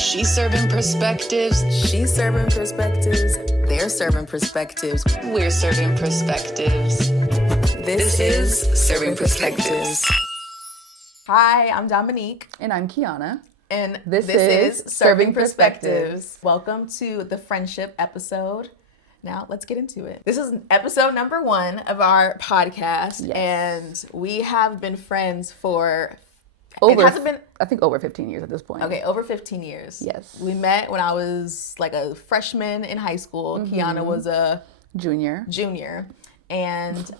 She's serving perspectives. She's serving perspectives. They're serving perspectives. We're serving perspectives. This is Serving Perspectives. Hi, I'm Dominique. And I'm Keyana. And this is Serving Perspectives. Welcome to the friendship episode. Now, let's get into it. This is episode number 1 of our podcast. Yes. And we have been friends for... I think over 15 years at this point. Okay, over 15 years. Yes. We met when I was like a freshman in high school. Mm-hmm. Keyana was a... Junior. And it's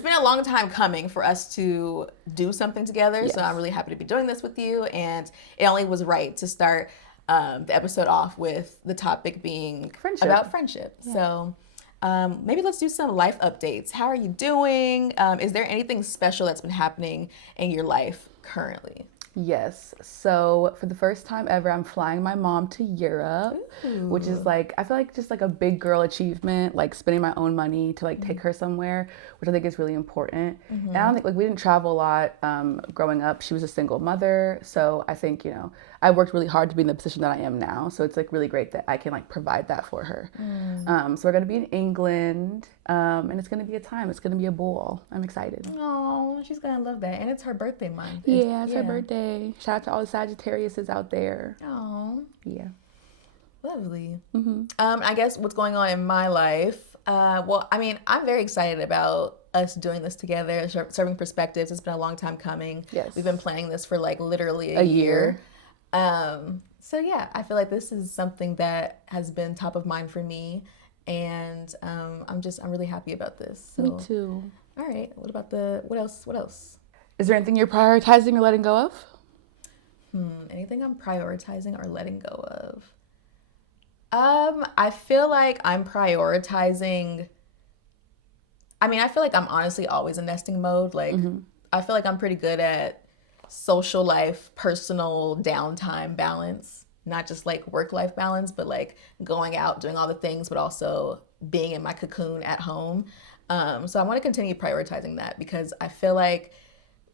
been a long time coming for us to do something together. Yes. So I'm really happy to be doing this with you. And it only was right to start the episode off with the topic being about friendship. Yeah. So maybe let's do some life updates. How are you doing? Is there anything special that's been happening in your life currently? Yes. So for the first time ever, I'm flying my mom to Europe, which is like, I feel like just like a big girl achievement, like spending my own money to like take her somewhere, which I think is really important. Mm-hmm. And I don't think like we didn't travel a lot growing up. She was a single mother. So I think, you know, I worked really hard to be in the position that I am now. So it's like really great that I can like provide that for her. So we're going to be in England and it's going to be a time. It's going to be a ball. I'm excited. Oh, she's going to love that. And it's her birthday month. Yeah, it's her birthday. Shout out to all the Sagittariuses out there. Oh. Yeah. Lovely. Mm-hmm. I guess what's going on in my life, I'm very excited about us doing this together, Serving Perspectives. It's been a long time coming. Yes. We've been planning this for like literally a year. So yeah, I feel like this is something that has been top of mind for me, and I'm really happy about this. So, me too. All right. What else? Is there anything you're prioritizing or letting go of? Anything I'm prioritizing or letting go of? I feel like I'm prioritizing. I feel like I'm honestly always in nesting mode. Like, I feel like I'm pretty good at social life, personal downtime balance, not just like work-life balance, but like going out, doing all the things, but also being in my cocoon at home. So I want to continue prioritizing that because I feel like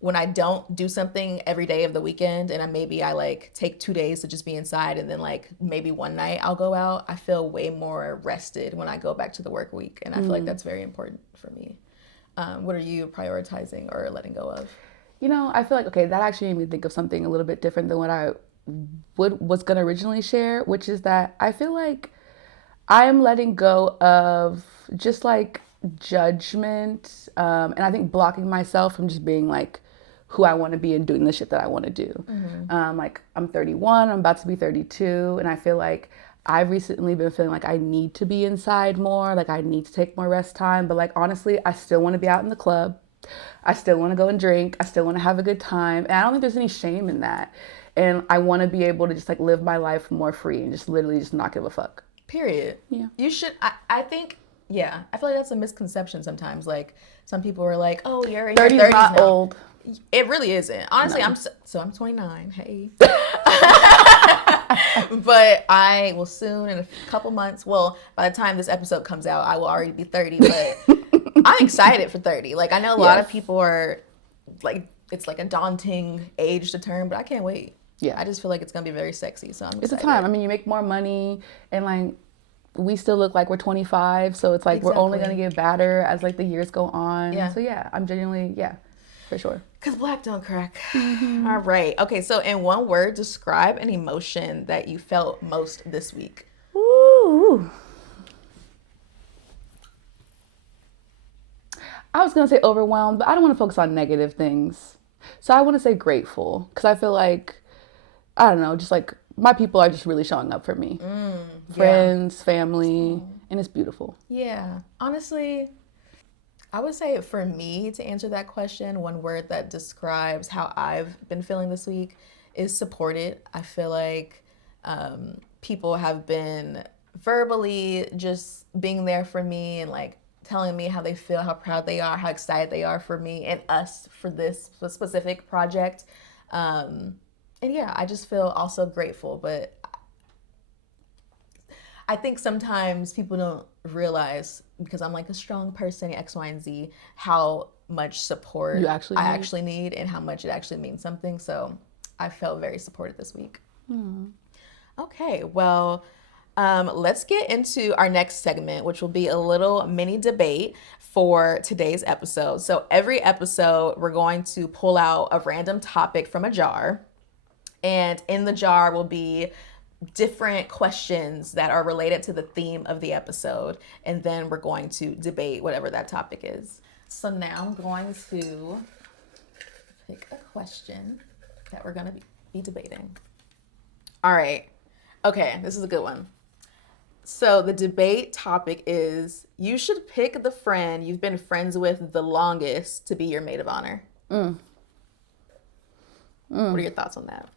when I don't do something every day of the weekend and I like take 2 days to just be inside and then like maybe one night I'll go out, I feel way more rested when I go back to the work week. And I feel like that's very important for me. What are you prioritizing or letting go of? You know, I feel like, okay, that actually made me think of something a little bit different than what I was going to originally share, which is that I feel like I am letting go of just like judgment. And I think blocking myself from just being like who I want to be and doing the shit that I want to do. Like I'm 31, I'm about to be 32. And I feel like I've recently been feeling like I need to be inside more. Like I need to take more rest time. But like, honestly, I still want to be out in the club. I still want to go and drink. I still want to have a good time. And I don't think there's any shame in that. And I want to be able to just like live my life more free and just literally just not give a fuck. Period. Yeah. You should, I think, yeah. I feel like that's a misconception sometimes. Like some people are like, oh, you're in your 30s not now. Old. It really isn't. Honestly, No. I'm 29. Hey. But I will soon in a couple months. Well, by the time this episode comes out, I will already be 30. But I'm excited for 30. Like I know a lot of people are like, it's like a daunting age to turn, but I can't wait. Yeah. I just feel like it's gonna be very sexy. So I'm excited. It's a time. I mean, you make more money and like we still look like we're 25. So it's like we're only gonna get better as like the years go on. Yeah. So yeah, I'm genuinely, for sure. Because black don't crack. All right. Okay, so in one word, describe an emotion that you felt most this week. Ooh. I was going to say overwhelmed, but I don't want to focus on negative things. So I want to say grateful because I feel like, I don't know, just like my people are just really showing up for me. Friends, family, and it's beautiful. Yeah. Honestly, I would say for me to answer that question, one word that describes how I've been feeling this week is supported. I feel like people have been verbally just being there for me and like telling me how they feel, how proud they are, how excited they are for me and us for this specific project. And yeah, I just feel also grateful, but I think sometimes people don't realize, because I'm like a strong person, X, Y, and Z, how much support I actually need and how much it actually means something. So I felt very supported this week. Okay, well, let's get into our next segment, which will be a little mini debate for today's episode. So every episode, we're going to pull out a random topic from a jar. And in the jar will be different questions that are related to the theme of the episode. And then we're going to debate whatever that topic is. So now I'm going to pick a question that we're going to be debating. All right. Okay, this is a good one. So the debate topic is, you should pick the friend you've been friends with the longest to be your maid of honor. What are your thoughts on that?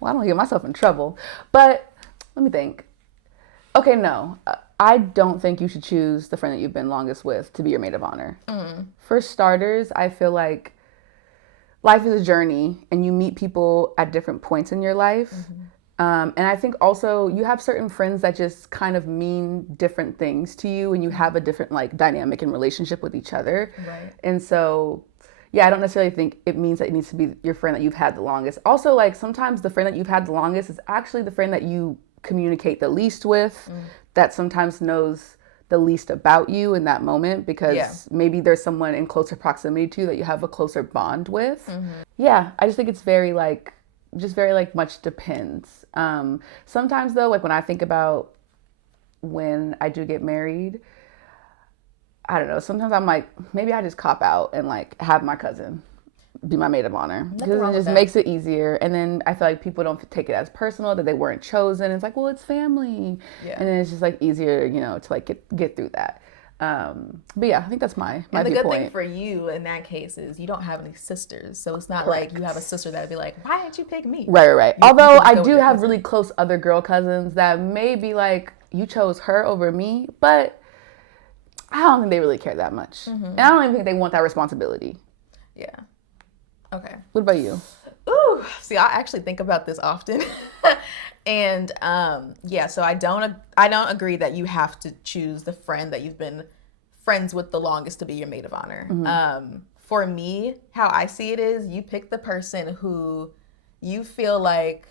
Well, I don't get myself in trouble, but let me think. Okay, no, I don't think you should choose the friend that you've been longest with to be your maid of honor. For starters, I feel like life is a journey and you meet people at different points in your life. And I think also you have certain friends that just kind of mean different things to you and you have a different like dynamic and relationship with each other. Right. And so, yeah, I don't necessarily think it means that it needs to be your friend that you've had the longest. Also, like sometimes the friend that you've had the longest is actually the friend that you communicate the least with, that sometimes knows the least about you in that moment, because maybe there's someone in closer proximity to you that you have a closer bond with. Yeah, I just think it's very much depends. Sometimes though, like when I think about when I do get married, I don't know, sometimes I'm like, maybe I just cop out and like have my cousin be my maid of honor, because it just makes it easier. And then I feel like people don't take it as personal that they weren't chosen. It's like, well, it's family. And then it's just like easier, to like get through that. But yeah, I think that's my and the viewpoint. good thing for you in that case is you don't have any sisters, so it's not like you have a sister that would be like, why didn't you pick me? Right. Although I do have really close other girl cousins that may be like, you chose her over me, but I don't think they really care that much. And I don't even think they want that responsibility. Yeah. Okay. What about you? Ooh, see, I actually think about this often. And so I don't agree that you have to choose the friend that you've been friends with the longest to be your maid of honor. For me, how I see it is, you pick the person who you feel like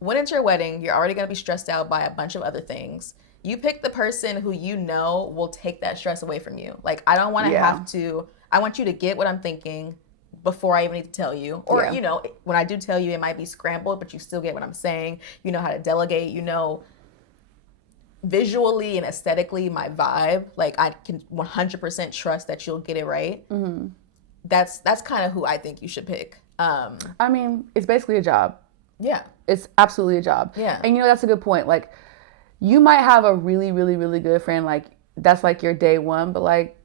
when it's your wedding, you're already going to be stressed out by a bunch of other things. You pick the person who you know will take that stress away from you. Like, I don't want to I want you to get what I'm thinking before I even need to tell you. Or, when I do tell you, it might be scrambled, but you still get what I'm saying. You know how to delegate, visually and aesthetically, my vibe. Like, I can 100% trust that you'll get it right. That's kind of who I think you should pick. I mean, it's basically a job. Yeah. It's absolutely a job. Yeah. And that's a good point. Like, you might have a really, really, really good friend, like, that's like your day one, but like,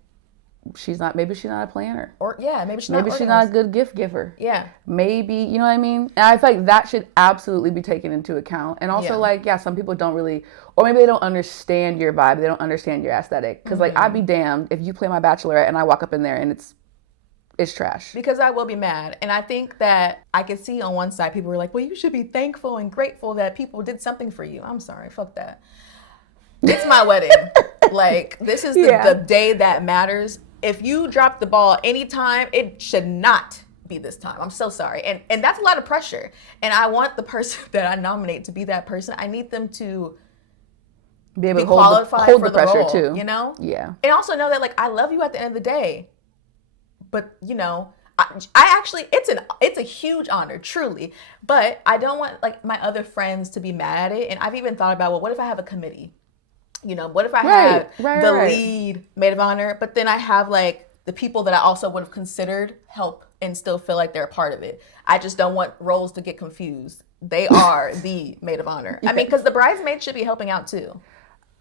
maybe she's not a planner. Or maybe she's not a good gift giver. Yeah. Maybe, you know what I mean? And I feel like that should absolutely be taken into account. And also some people don't really, or maybe they don't understand your vibe. They don't understand your aesthetic. Because like, I'd be damned if you play my Bachelorette and I walk up in there and it's trash. Because I will be mad. And I think that I can see on one side, people were like, well, you should be thankful and grateful that people did something for you. I'm sorry. Fuck that. It's my wedding. Like, this is the day that matters. If you drop the ball anytime, it should not be this time. I'm so sorry. And that's a lot of pressure. And I want the person that I nominate to be that person. I need them to be able to qualified hold for the pressure role, too. Yeah. And also know that, like, I love you at the end of the day. But, I actually, it's a huge honor, truly. But I don't want, like, my other friends to be mad at it. And I've even thought about, well, what if I have a committee? What if I have the lead maid of honor, but then I have like the people that I also would have considered help and still feel like they're a part of it. I just don't want roles to get confused. They are the maid of honor. I mean, because the bridesmaid should be helping out too.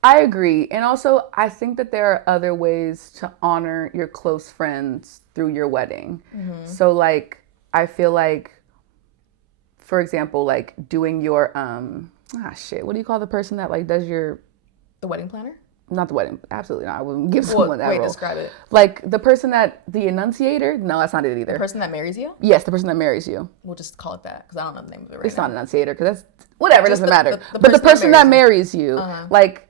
I agree. And also, I think that there are other ways to honor your close friends through your wedding. So like, I feel like, for example, like doing your, what do you call the person that like does your... The wedding planner? Not the wedding. Absolutely not. I wouldn't give someone that role. Describe it. Like the person the enunciator? No, that's not it either. The person that marries you? Yes, the person that marries you. We'll just call it that because I don't know the name of it right now. It's not enunciator because that's, whatever, it doesn't matter. The but the person that marries you, like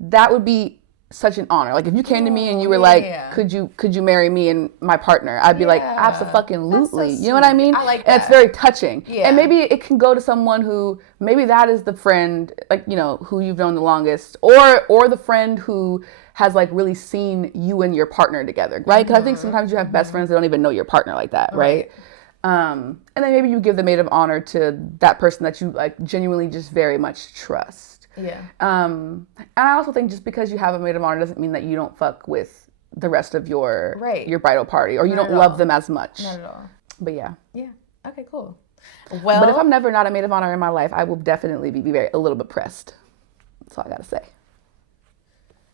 that would be such an honor. Like if you came to me and you were yeah. like, could you marry me and my partner? I'd be like, Yeah. absolutely. So you know what I mean? I like And that. it's very touching. Yeah. And maybe it can go to someone who, maybe that is the friend, like, you know, who you've known the longest, or the friend who has like really seen you and your partner together, right? Because I think sometimes you have best friends that don't even know your partner like that, right? And then maybe you give the maid of honor to that person that you like genuinely just very much trust. Yeah. And I also think just because you have a maid of honor doesn't mean that you don't fuck with the rest of your bridal party, or you don't love them as much. Not at all. But yeah. Yeah. Okay, cool. Well, but if I'm never not a maid of honor in my life, I will definitely be a little bit pressed. That's all I gotta say.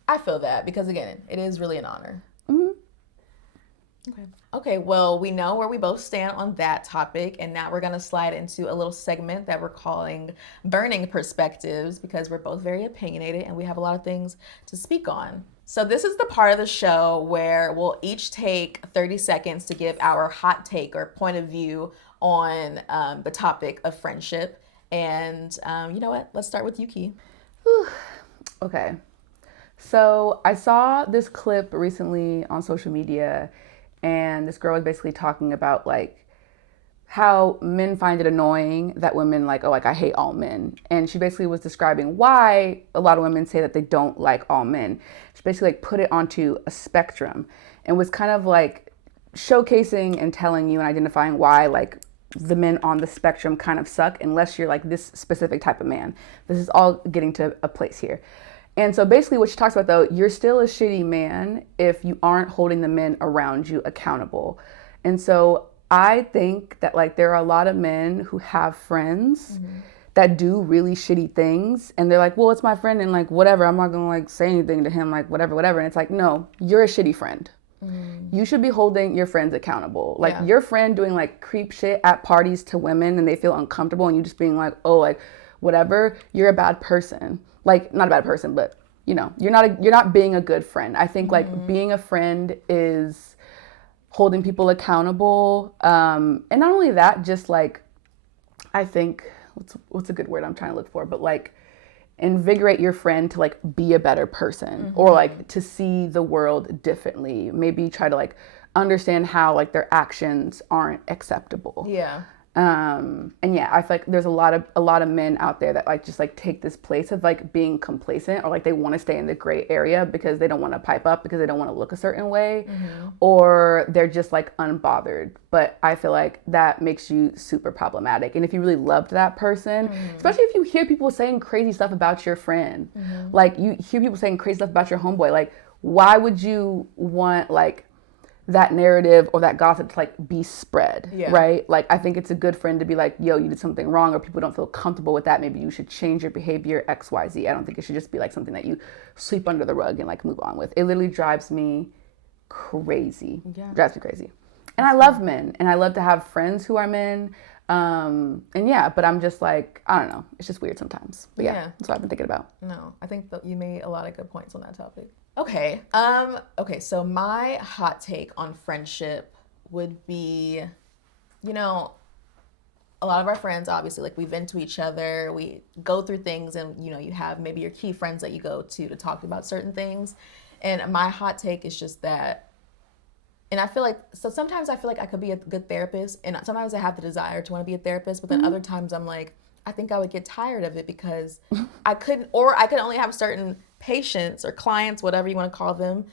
I feel that because again, it is really an honor. Mm-hmm. Okay, well, we know where we both stand on that topic, and now we're gonna slide into a little segment that we're calling Burning Perspectives, because we're both very opinionated and we have a lot of things to speak on. So this is the part of the show where we'll each take 30 seconds to give our hot take or point of view on the topic of friendship. And you know what? Let's start with you, Key. Okay. So I saw this clip recently on social media, and this girl was basically talking about like how men find it annoying that women like, oh, like I hate all men. And she basically was describing why a lot of women say that they don't like all men. She basically like put it onto a spectrum and was kind of like showcasing and telling you and identifying why like the men on the spectrum kind of suck unless you're like this specific type of man. This is all getting to a place here. And so basically what she talks about though, you're still a shitty man if you aren't holding the men around you accountable. And so I think that like there are a lot of men who have friends that do really shitty things, and they're like, well, it's my friend and like whatever, I'm not gonna like say anything to him, like whatever. And it's like, no, you're a shitty friend. You should be holding your friends accountable. Like your friend doing like creep shit at parties to women and they feel uncomfortable and you just being like, oh, like whatever, you're a bad person. Like not a bad person, but you know, you're not being a good friend. I think like being a friend is holding people accountable. And not only that, just like, I think, what's a good word I'm trying to look for, but like invigorate your friend to like be a better person or like to see the world differently. Maybe try to like understand how like their actions aren't acceptable. Yeah. And yeah, I feel like there's a lot of men out there that like just like take this place of like being complacent, or like they want to stay in the gray area because they don't want to pipe up, because they don't want to look a certain way, or they're just like unbothered. But I feel like that makes you super problematic. And if you really loved that person, especially if you hear people saying crazy stuff about your friend, like you hear people saying crazy stuff about your homeboy, like why would you want like that narrative or that gossip to like be spread, right? Like I think it's a good friend to be like, yo, you did something wrong, or people don't feel comfortable with that. Maybe you should change your behavior, X, Y, Z. I don't think it should just be like something that you sweep under the rug and like move on with. It literally drives me crazy. Drives me crazy. And I love men, and I love to have friends who are men. And yeah, but I'm just like, I don't know. It's just weird sometimes. But yeah, that's what I've been thinking about. No, I think that you made a lot of good points on that topic. Okay. Okay, so my hot take on friendship would be, you know, a lot of our friends, obviously, like we vent to each other, we go through things, and you know, you have maybe your key friends that you go to talk about certain things. And my hot take is just that, and I feel like, so sometimes I feel like I could be a good therapist, and sometimes I have the desire to want to be a therapist, but then other times I'm like, I think I would get tired of it because I could only have certain patients or clients, whatever you want to call them,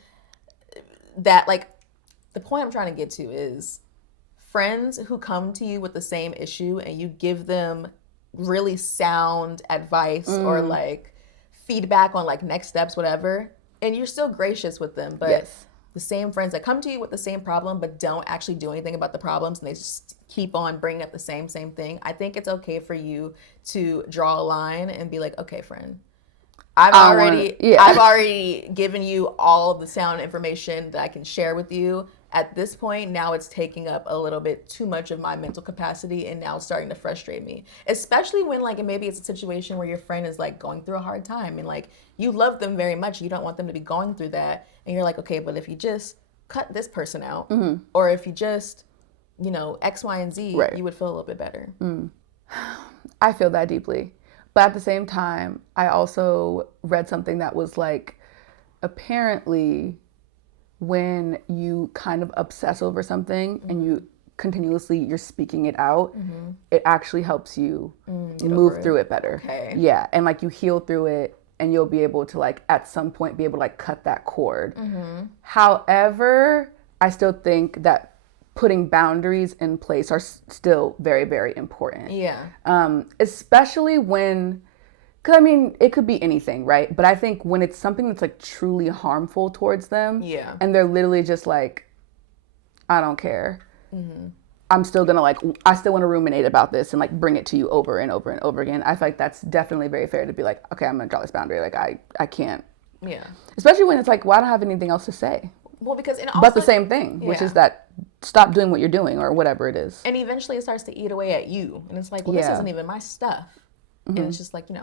that like, the point I'm trying to get to is friends who come to you with the same issue and you give them really sound advice or like feedback on like next steps, whatever, and you're still gracious with them, but the same friends that come to you with the same problem but don't actually do anything about the problems, and they just keep on bringing up the same thing. I think it's okay for you to draw a line and be like, okay, friend, I've already given you all of the sound information that I can share with you. At this point, now it's taking up a little bit too much of my mental capacity, and now it's starting to frustrate me. Especially when like, and maybe it's a situation where your friend is like going through a hard time, and like you love them very much, you don't want them to be going through that, and you're like, okay, but if you just cut this person out, or if you just, you know, X, Y, and Z, you would feel a little bit better. I feel that deeply. But at the same time, I also read something that was like, apparently when you kind of obsess over something and you're speaking it out, it actually helps you move through it better. Okay. Yeah. And like you heal through it and you'll be able to like at some point be able to like cut that cord. However, I still think that putting boundaries in place are still very, very important. Yeah. Especially when, because I mean, it could be anything, right? But I think when it's something that's like truly harmful towards them, Yeah. and they're literally just like, I don't care. I'm still gonna like, I still want to ruminate about this and like bring it to you over and over and over again. I feel like that's definitely very fair to be like, okay, I'm gonna draw this boundary. Like I can't. Yeah. Especially when it's like, well, I don't have anything else to say. Well, because and also, But the same thing, which is that stop doing what you're doing or whatever it is. and eventually it starts to eat away at you, and it's like, well, this isn't even my stuff, and it's just like, you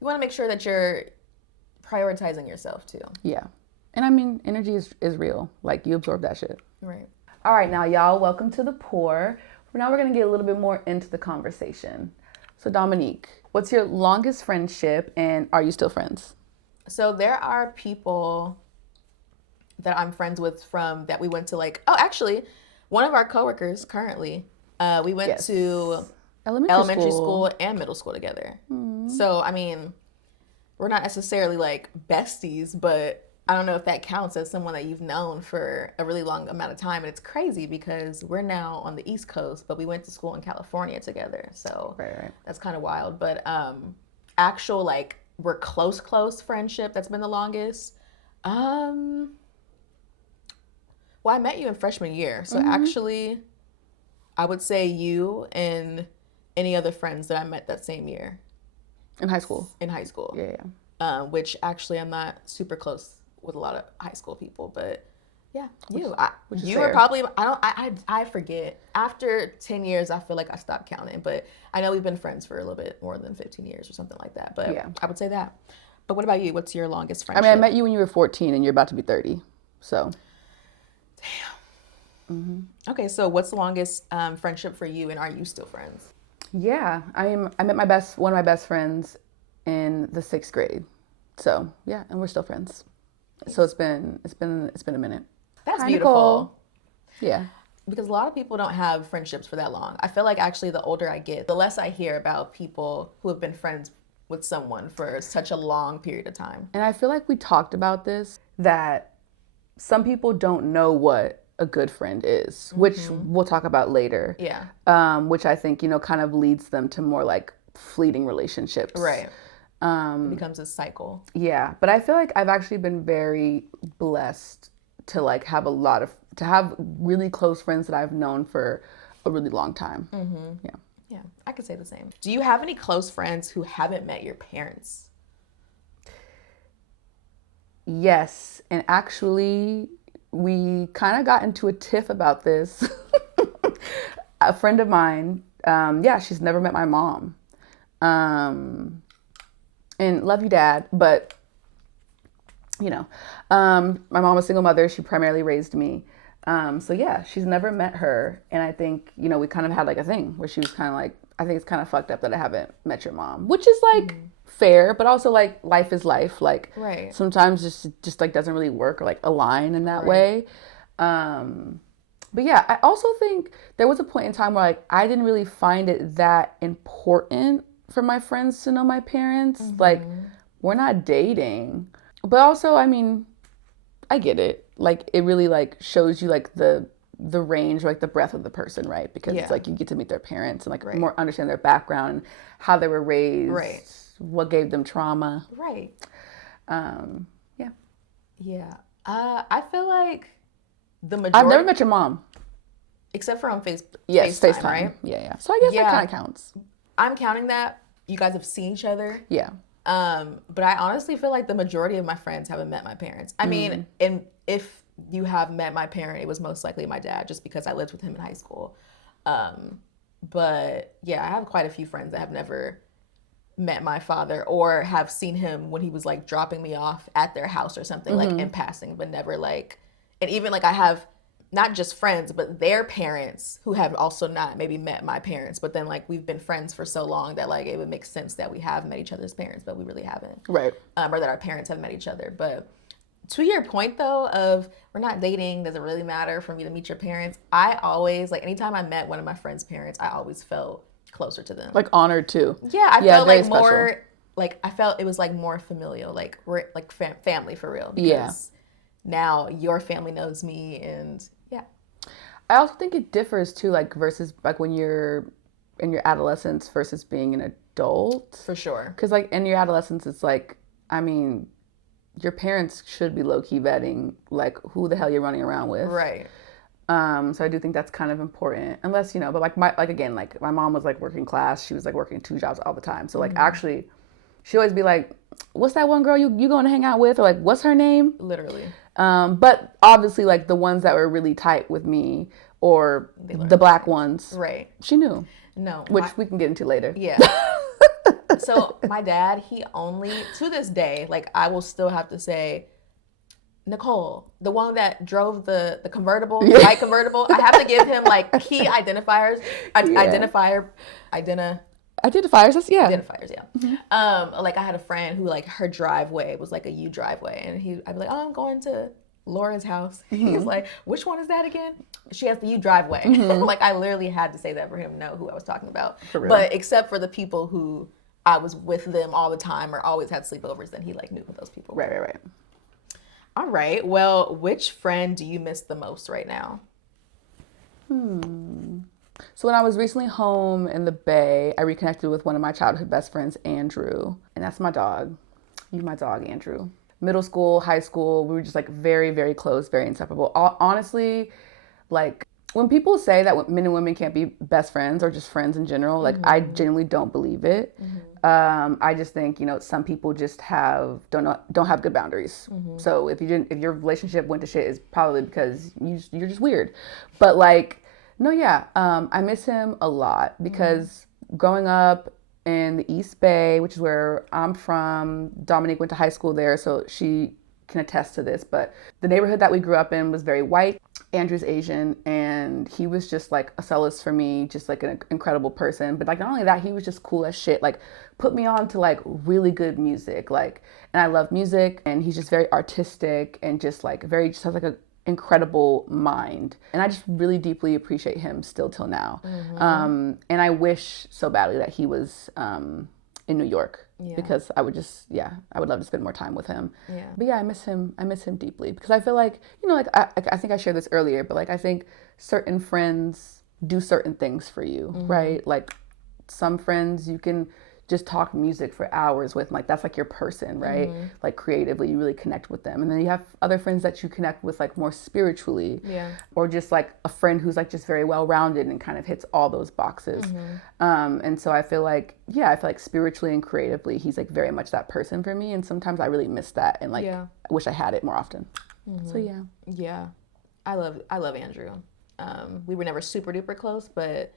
want to make sure that you're prioritizing yourself too. Yeah. And I mean, energy is real. Like you absorb that shit. Right. All right, now y'all, welcome to the pour. Now we're gonna get a little bit more into the conversation. So Dominique, what's your longest friendship and are you still friends? So there are people that I'm friends with from that we went to like, oh, actually, one of our coworkers currently, we went to elementary school and middle school together. So, I mean, we're not necessarily like besties, but I don't know if that counts as someone that you've known for a really long amount of time. And it's crazy because we're now on the East Coast, but we went to school in California together. So that's kind of wild. But actual like we're close friendship that's been the longest. Well, I met you in freshman year. So actually, I would say you and any other friends that I met that same year. In high school? In high school. Yeah. Which actually I'm not super close with a lot of high school people, but yeah, you were probably, I forget. After 10 years, I feel like I stopped counting, but I know we've been friends for a little bit more than 15 years or something like that, but I would say that. But what about you? What's your longest friendship? I mean, I met you when you were 14 and you're about to be 30, so. Damn. Okay, so what's the longest friendship for you, and are you still friends? Yeah, I met one of my best friends in the 6th grade. So yeah, and we're still friends. So it's been a minute. That's Hi, beautiful. Nicole. Yeah. Because a lot of people don't have friendships for that long. I feel like actually the older I get, the less I hear about people who have been friends with someone for such a long period of time. And I feel like we talked about this, that some people don't know what a good friend is, which we'll talk about later. Yeah. Which I think, kind of leads them to more like fleeting relationships. Right. It becomes a cycle. Yeah. But I feel like I've actually been very blessed to like have really close friends that I've known for a really long time. Yeah. Yeah. I could say the same. Do you have any close friends who haven't met your parents? Yes. And actually, we kind of got into a tiff about this. A friend of mine, she's never met my mom. And love you, Dad, but, my mom was a single mother. She primarily raised me. So yeah, she's never met her. And I think, we kind of had like a thing where she was kind of like, I think it's kind of fucked up that I haven't met your mom, which is like fair, but also like life is life. Like sometimes just like doesn't really work or like align in that way. But yeah, I also think there was a point in time where like I didn't really find it that important for my friends to know my parents. Like we're not dating, but also, I mean, I get it. Like it really like shows you like the range, like the breadth of the person, right? Because it's like you get to meet their parents and like more understand their background, how they were raised, what gave them trauma. Right. Yeah. Yeah. I feel like the majority. I've never met your mom. Except for on FaceTime, FaceTime, right? Yeah. So I guess that kind of counts. I'm counting that. You guys have seen each other. Yeah. But I honestly feel like the majority of my friends haven't met my parents. I mean, and if you have met my parent, it was most likely my dad, just because I lived with him in high school. But yeah, I have quite a few friends that have never met my father or have seen him when he was like dropping me off at their house or something, like in passing, but never like, and even like I have not just friends, but their parents who have also not maybe met my parents, but then like we've been friends for so long that like it would make sense that we have met each other's parents, but we really haven't. Right. Or that our parents have met each other. But To your point though, of we're not dating, does it really matter for me to meet your parents? I always, like, anytime I met one of my friends' parents, I always felt closer to them. Like honored too. Yeah, I felt very like special. more, like, I felt it was like more familial, like we're like family for real. Because now your family knows me, and yeah. I also think it differs too, like versus like when you're in your adolescence versus being an adult. For sure. Because like in your adolescence, it's like, I mean, your parents should be low key vetting like who the hell you're running around with. Right. So I do think that's kind of important, unless, you know, but like my mom was like working class. She was like working 2 jobs all the time. So like actually, she always be like, "What's that one girl you going to hang out with?" Or like, "What's her name?" Literally. But obviously, like the ones that were really tight with me, or the black ones, right? She knew. No, which we can get into later. Yeah. So my dad, he only, to this day, like I will still have to say, Nicole, the one that drove the convertible, the white convertible, I have to give him like key identifiers, identifiers, yeah. Identifiers, yeah. Like I had a friend who like her driveway was like a U driveway, and I'd be like, oh, I'm going to Laura's house. He's like, which one is that again? She has the U driveway. Like I literally had to say that for him to know who I was talking about. For real. But except for the people who I was with them all the time or always had sleepovers, then he like knew who those people were. Right. All right. Well, which friend do you miss the most right now? So when I was recently home in the Bay, I reconnected with one of my childhood best friends, Andrew. And that's my dog. You're my dog, Andrew. Middle school, high school, we were just like very, very close, very inseparable. Honestly, like when people say that men and women can't be best friends or just friends in general, like I genuinely don't believe it. I just think, you know, some people just don't have good boundaries. So if your relationship went to shit, it's probably because you're just weird. But like, no, yeah, I miss him a lot because growing up in the East Bay, which is where I'm from, Dominique went to high school there, so she can attest to this. But the neighborhood that we grew up in was very white. Andrew's Asian, and he was just like a solace for me, just like an incredible person. But like not only that, he was just cool as shit. Like put me on to like really good music, like, and I love music, and he's just very artistic and just has like a incredible mind, and I just really deeply appreciate him still till now. And I wish so badly that he was in New York, because I would love to spend more time with him. But yeah, I miss him deeply, because I feel like, you know, like I think I shared this earlier, but like I think certain friends do certain things for you, right? Like some friends you can just talk music for hours with, like that's like your person, right? Like creatively you really connect with them. And then you have other friends that you connect with like more spiritually, or just like a friend who's like just very well-rounded and kind of hits all those boxes. And so I feel like spiritually and creatively he's like very much that person for me, and sometimes I really miss that, and like I wish I had it more often. So yeah, I love Andrew. We were never super duper close, but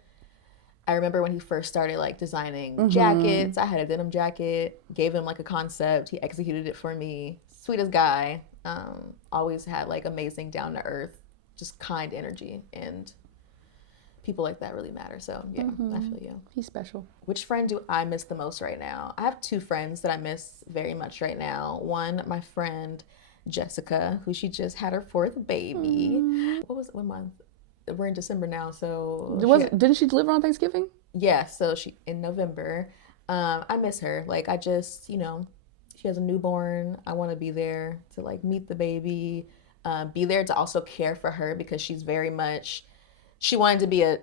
I remember when he first started like designing jackets. I had a denim jacket, gave him like a concept. He executed it for me. Sweetest guy. Always had like amazing down to earth, just kind energy, and people like that really matter. So yeah, I feel you. He's special. Which friend do I miss the most right now? I have 2 friends that I miss very much right now. One, my friend Jessica, who she just had her 4th baby. What month? We're in December now, so didn't she deliver on Thanksgiving? Yeah, so she in November. I miss her. Like I just, you know, she has a newborn. I want to be there to like meet the baby, be there to also care for her, because she's very much, she wanted to be a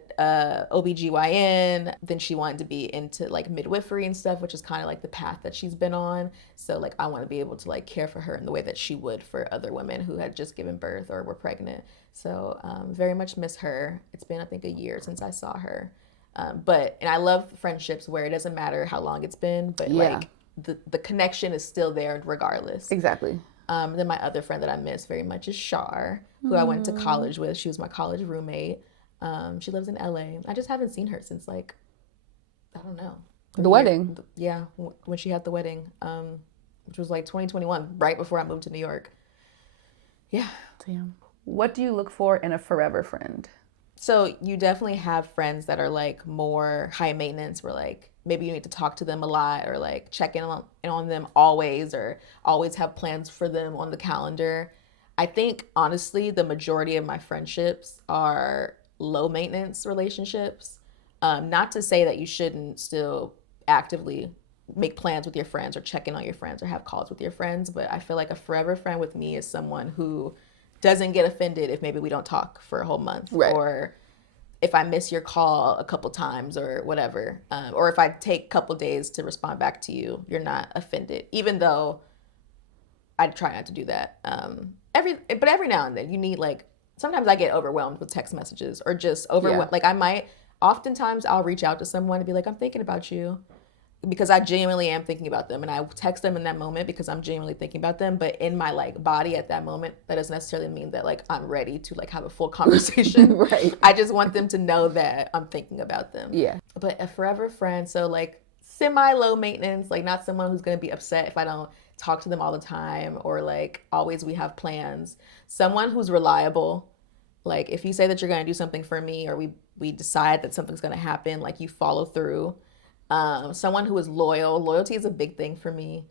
OBGYN, then she wanted to be into like midwifery and stuff, which is kind of like the path that she's been on. So like I want to be able to like care for her in the way that she would for other women who had just given birth or were pregnant. So very much miss her. It's been, I think, a year since I saw her. And I love friendships where it doesn't matter how long it's been, but like the connection is still there regardless. Exactly. Then my other friend that I miss very much is Shar, who I went to college with. She was my college roommate. She lives in LA. I just haven't seen her since like, I don't know. The wedding. Yeah, when she had the wedding, which was like 2021, right before I moved to New York. Yeah. Damn. What do you look for in a forever friend? So you definitely have friends that are like more high maintenance, where like maybe you need to talk to them a lot or like check in on them always, or always have plans for them on the calendar. I think honestly, the majority of my friendships are low maintenance relationships. Not to say that you shouldn't still actively make plans with your friends or check in on your friends or have calls with your friends, but I feel like a forever friend with me is someone who doesn't get offended if maybe we don't talk for a whole month, Right. or if I miss your call a couple times or whatever, or if I take a couple days to respond back to you, you're not offended, even though I try not to do that. Every now and then you need, like, sometimes I get overwhelmed with text messages or just overwhelmed. Yeah. Like oftentimes I'll reach out to someone and be like, I'm thinking about you, because I genuinely am thinking about them, and I text them in that moment because I'm genuinely thinking about them. But in my like body at that moment, that doesn't necessarily mean that like I'm ready to like have a full conversation. Right. I just want them to know that I'm thinking about them. Yeah. But a forever friend, so like semi low maintenance, like not someone who's gonna be upset if I don't talk to them all the time, or like always we have plans. Someone who's reliable. Like if you say that you're gonna do something for me, or we decide that something's gonna happen, like you follow through. Someone who is loyal. Loyalty is a big thing for me.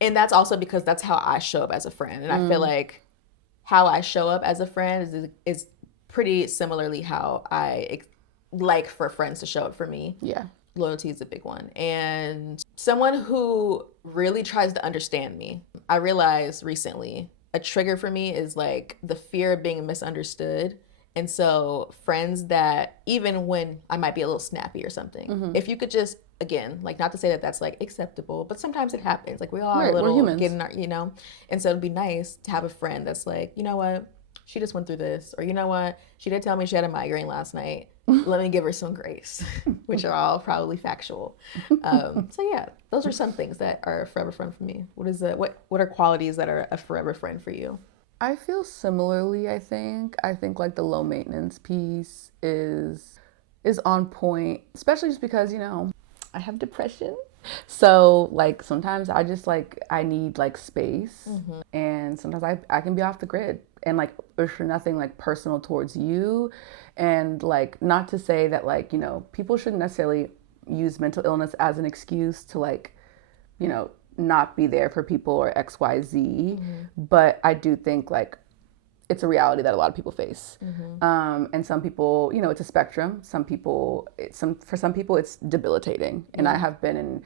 And that's also because that's how I show up as a friend. And I feel like how I show up as a friend is pretty similarly how I like for friends to show up for me. Yeah. Loyalty is a big one. And someone who really tries to understand me. I realized recently a trigger for me is like the fear of being misunderstood. And so friends that, even when I might be a little snappy or something, if you could just, again, like not to say that that's like acceptable, but sometimes it happens. Like we all are Right, a little we're humans. getting our, and so it'd be nice to have a friend that's like, you know what, she just went through this, or you know what, she did tell me she had a migraine last night. Let me give her some grace, which are all probably factual. So yeah, those are some things that are a forever friend for me. What are qualities that are a forever friend for you? I feel similarly, I think. I think like the low maintenance piece is on point, especially just because, I have depression. So like sometimes I just like I need like space, and sometimes I can be off the grid, and like it's for nothing like personal towards you, and like not to say that like, people shouldn't necessarily use mental illness as an excuse to like, not be there for people or XYZ. But I do think like it's a reality that a lot of people face. And some people, it's a spectrum. For some people it's debilitating. And I have been in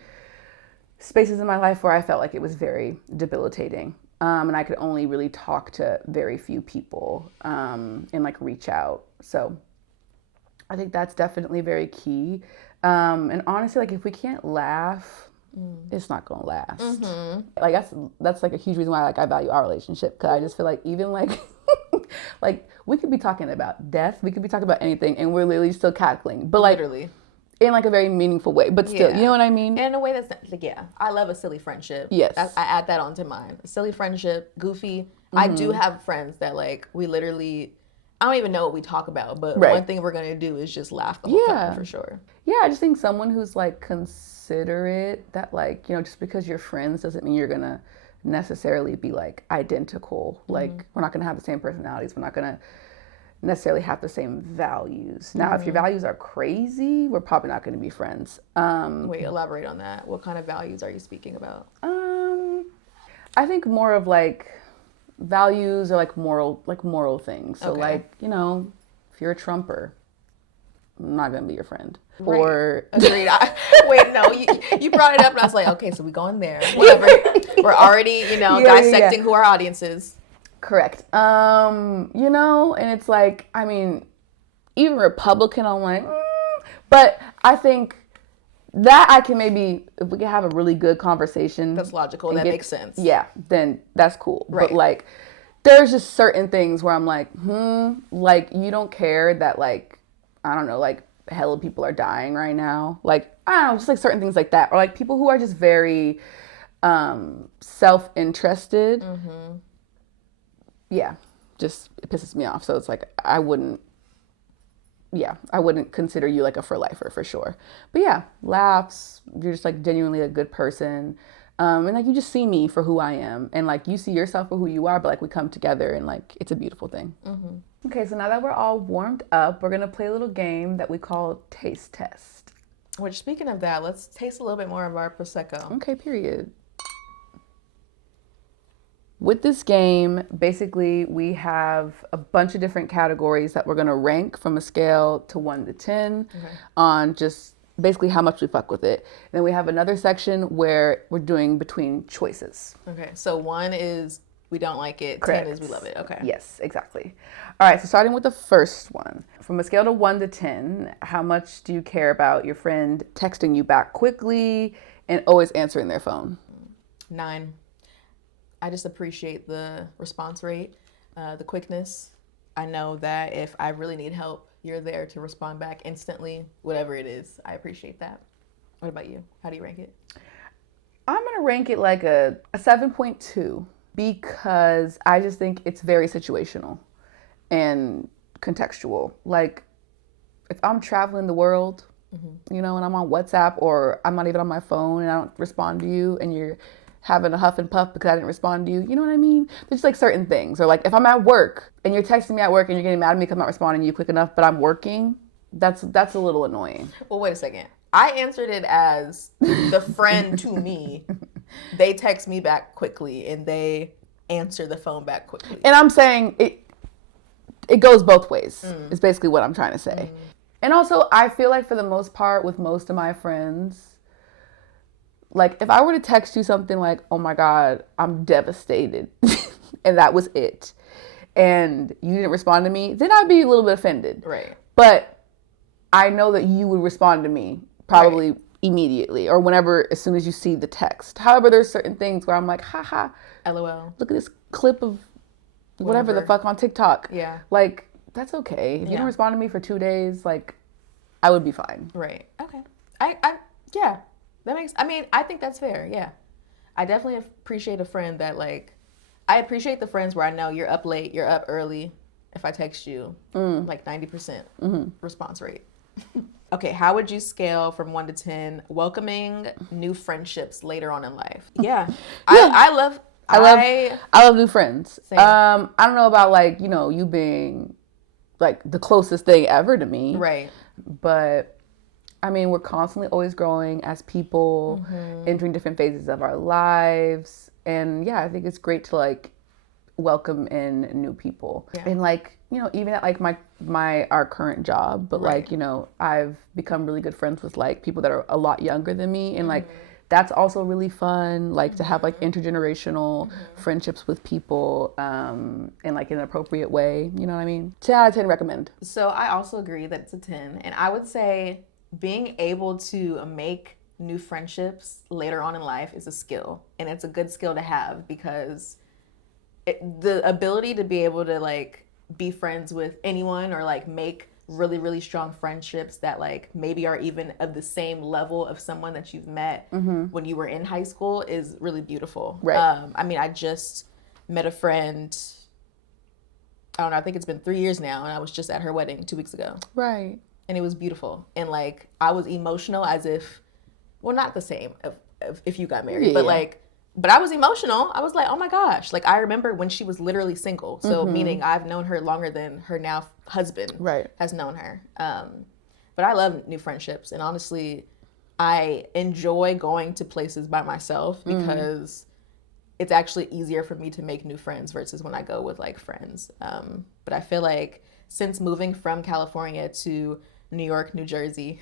spaces in my life where I felt like it was very debilitating. And I could only really talk to very few people, and like reach out. So I think that's definitely very key. And honestly, like if we can't laugh, it's not gonna last. Like that's like a huge reason why like I value our relationship, because I just feel like even like like we could be talking about death, we could be talking about anything, and we're literally still cackling, but like Literally. in like a very meaningful way, but still, Yeah. you know what I mean? And in a way that's like, yeah, I love a silly friendship. Yes. I add that onto mine. A silly friendship, goofy. I do have friends that like we literally, I don't even know what we talk about, but Right. one thing we're gonna do is just laugh the whole time for sure. Yeah, I just think someone who's like considerate, that like, just because you're friends doesn't mean you're gonna necessarily be like identical. Like we're not gonna have the same personalities. We're not gonna necessarily have the same values. Now, if your values are crazy, we're probably not gonna be friends. Wait, elaborate on that. What kind of values are you speaking about? I think more of like values or like moral things. So Okay. like, if you're a Trumper, I'm not gonna be your friend. Right. Or Agreed. Wait, no, you brought it up and I was like, okay, so we going there. Whatever. We're already, dissecting who our audience is. correct. And it's like, I mean, even Republican, I'm like, but I think that I can maybe, if we can have a really good conversation. That's logical. That makes sense. Yeah, then that's cool. Right. But like, there's just certain things where I'm like, like you don't care that like, I don't know, like hella people are dying right now. Like, I don't know, just like certain things like that. Or like people who are just very self-interested. Yeah, just it pisses me off. So it's like, I wouldn't consider you like a for lifer for sure. But yeah, laughs, you're just like genuinely a good person. And like you just see me for who I am, and like you see yourself for who you are, but like we come together and like it's a beautiful thing. Okay, so now that we're all warmed up, we're gonna play a little game that we call Taste Test. Which, speaking of that, let's taste a little bit more of our Prosecco. Okay, period. With this game, basically, we have a bunch of different categories that we're going to rank from a scale to 1 to 10 on just basically how much we fuck with it. And then we have another section where we're doing between choices. Okay, so 1 is we don't like it, Correct. 10 is we love it. Okay. Yes, exactly. All right, so starting with the first one. From a scale to 1 to 10, how much do you care about your friend texting you back quickly and always answering their phone? 9. I just appreciate the response rate, the quickness. I know that if I really need help, you're there to respond back instantly, whatever it is. I appreciate that. What about you? How do you rank it? I'm going to rank it like a 7.2 because I just think it's very situational and contextual. Like, if I'm traveling the world, you know, and I'm on WhatsApp or I'm not even on my phone and I don't respond to you and you're having a huff and puff because I didn't respond to you. You know what I mean? There's like certain things. Or like if I'm at work and you're texting me at work and you're getting mad at me because I'm not responding to you quick enough, but I'm working, that's a little annoying. Well, wait a second. I answered it as the friend to me. They text me back quickly and they answer the phone back quickly. And I'm saying it goes both ways. Is basically what I'm trying to say. And also, I feel like for the most part with most of my friends, like, if I were to text you something like, oh my God, I'm devastated, and that was it, and you didn't respond to me, then I'd be a little bit offended. Right. But I know that you would respond to me probably immediately or whenever, as soon as you see the text. However, there's certain things where I'm like, haha, LOL. look at this clip of whatever the fuck on TikTok. Yeah. Like, that's okay. If you don't respond to me for 2 days, like, I would be fine. Right. Okay. Yeah. I think that's fair. Yeah. I definitely appreciate a friend that, like, I appreciate the friends where I know you're up late, you're up early. If I text you, like 90% response rate. Okay. How would you scale from 1 to 10 welcoming new friendships later on in life? Yeah. I love new friends. Same. I don't know about like, you know, you being like the closest thing ever to me. Right. But I mean, we're constantly always growing as people, entering different phases of our lives. And yeah, I think it's great to like welcome in new people. Yeah. And like, you know, even at like our current job, but like, you know, I've become really good friends with like people that are a lot younger than me. And like, that's also really fun, like to have like intergenerational friendships with people in like an appropriate way. You know what I mean? 10 out of 10 recommend. So I also agree that it's a 10. And I would say being able to make new friendships later on in life is a skill. And it's a good skill to have because the ability to be able to like be friends with anyone or like make really, really strong friendships that like maybe are even of the same level of someone that you've met when you were in high school is really beautiful. Right. I mean, I just met a friend, I don't know, I think it's been 3 years now, and I was just at her wedding 2 weeks ago. Right. And it was beautiful. And like, I was emotional as if, well, not the same if you got married, but I was emotional. I was like, oh my gosh. Like, I remember when she was literally single. So meaning I've known her longer than her now husband has known her. But I love new friendships. And honestly, I enjoy going to places by myself because it's actually easier for me to make new friends versus when I go with like friends. But I feel like since moving from California to New York, New Jersey,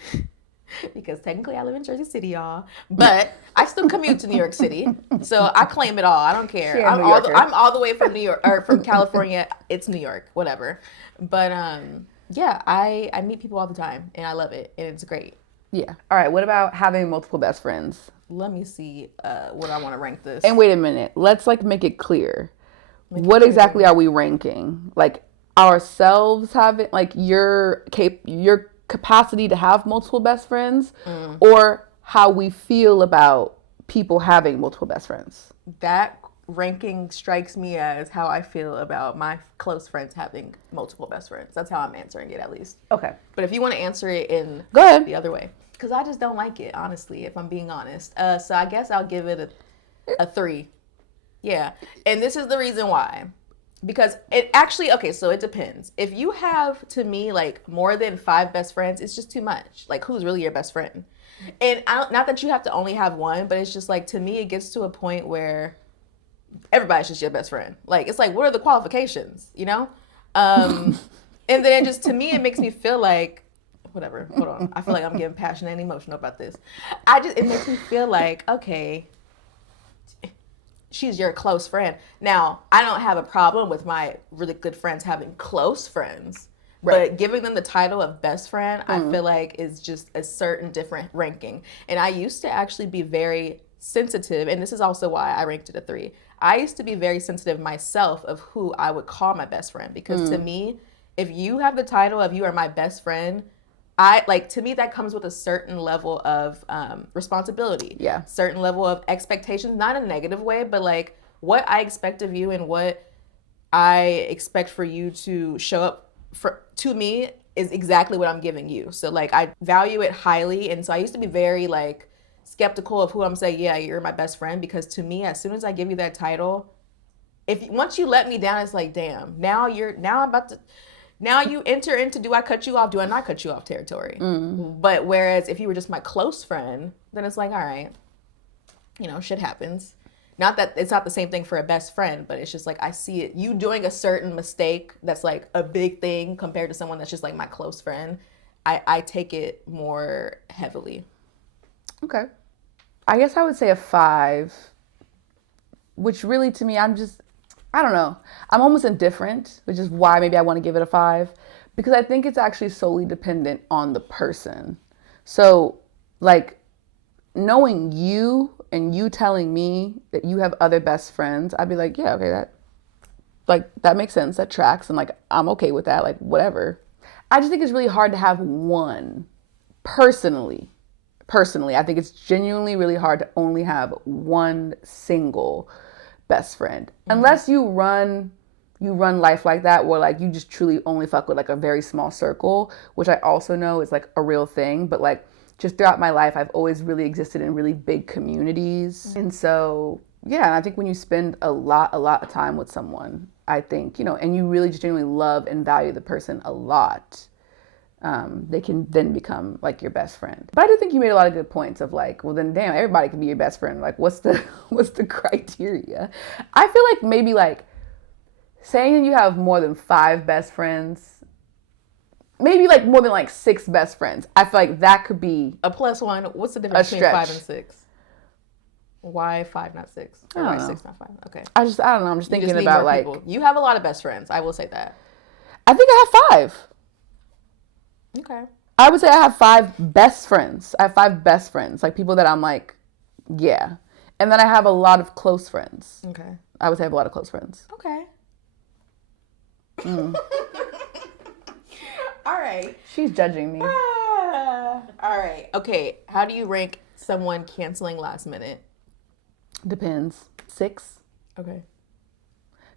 because technically I live in Jersey City, y'all, but I still commute to New York City, so I claim it all. I don't care. I'm all the way from New York or from California. It's New York, whatever. But yeah, I meet people all the time, and I love it, and it's great. Yeah. All right. What about having multiple best friends? Let me see what I want to rank this. And wait a minute. Let's like make it clear. What exactly are we ranking? Like ourselves having like your capacity to have multiple best friends, or how we feel about people having multiple best friends? That ranking strikes me as how I feel about my close friends having multiple best friends. That's how I'm answering it, at least. Okay. But if you want to answer it in Go ahead. the other way, because I just don't like it, honestly, if I'm being honest. So I guess I'll give it A 3. Yeah. And this is the reason why. Because it actually, okay, so it depends. If you have, to me, like more than 5 best friends, it's just too much. Like, who's really your best friend? And not that you have to only have one, but it's just like, to me, it gets to a point where everybody's just your best friend. Like, it's like, what are the qualifications, you know? And then it just, to me, it makes me feel like, whatever, hold on. I feel like I'm getting passionate and emotional about this. It makes me feel like, okay, she's your close friend. Now, I don't have a problem with my really good friends having close friends, right. But giving them the title of best friend, I feel like is just a certain different ranking. And I used to actually be very sensitive, and this is also why I ranked it a 3. I used to be very sensitive myself of who I would call my best friend, because to me, if you have the title of you are my best friend, to me, that comes with a certain level of responsibility. Yeah. Certain level of expectations, not in a negative way, but like what I expect of you and what I expect for you to show up to me is exactly what I'm giving you. So like, I value it highly. And so I used to be very like skeptical of who I'm saying, yeah, you're my best friend, because to me, as soon as I give you that title, once you let me down, it's like, damn, now you enter into, do I cut you off? Do I not cut you off territory? But whereas if you were just my close friend, then it's like, all right, shit happens. Not that it's not the same thing for a best friend, but it's just like, I see it. You doing a certain mistake that's like a big thing compared to someone that's just like my close friend. I take it more heavily. Okay. I guess I would say a 5, which really to me, I don't know. I'm almost indifferent, which is why maybe I want to give it a 5, because I think it's actually solely dependent on the person. So like knowing you and you telling me that you have other best friends, I'd be like, yeah, okay, that makes sense. That tracks. And like, I'm okay with that. Like, whatever. I just think it's really hard to have one personally. I think it's genuinely really hard to only have one single best friend, unless you run life like that, where like you just truly only fuck with like a very small circle, which I also know is like a real thing. But like just throughout my life, I've always really existed in really big communities. And so yeah, I think when you spend a lot of time with someone, I think, and you really just genuinely love and value the person a lot, they can then become like your best friend. But I do think you made a lot of good points of like, well then damn, everybody can be your best friend. Like what's the criteria? I feel like maybe like saying that you have more than 5 best friends, maybe like more than like 6 best friends. I feel like that could be a +1. What's the difference between 5 and 6? Why 5, not 6? Or why 6, not 5? Okay. I don't know. I'm just thinking about like people. You have a lot of best friends. I will say that. I think I have 5. Okay. I would say I have 5 best friends. I have 5 best friends, like people that I'm like, yeah. And then I have a lot of close friends. Okay. I would say I have a lot of close friends. Okay. All right. She's judging me. All right. Okay. How do you rank someone canceling last minute? Depends. 6. Okay.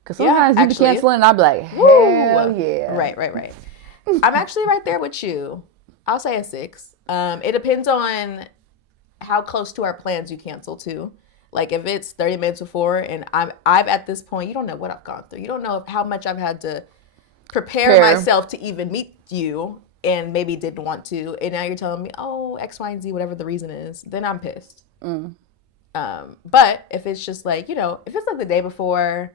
Because sometimes you be canceling and I'll be like, hell yeah. Right. I'm actually right there with you. I'll say a 6. It depends on how close to our plans you cancel to. Like if it's 30 minutes before and I've at this point, you don't know what I've gone through. You don't know how much I've had to prepare myself to even meet you and maybe didn't want to. And now you're telling me, oh, X, Y, and Z, whatever the reason is, then I'm pissed. But if it's just like, if it's like the day before,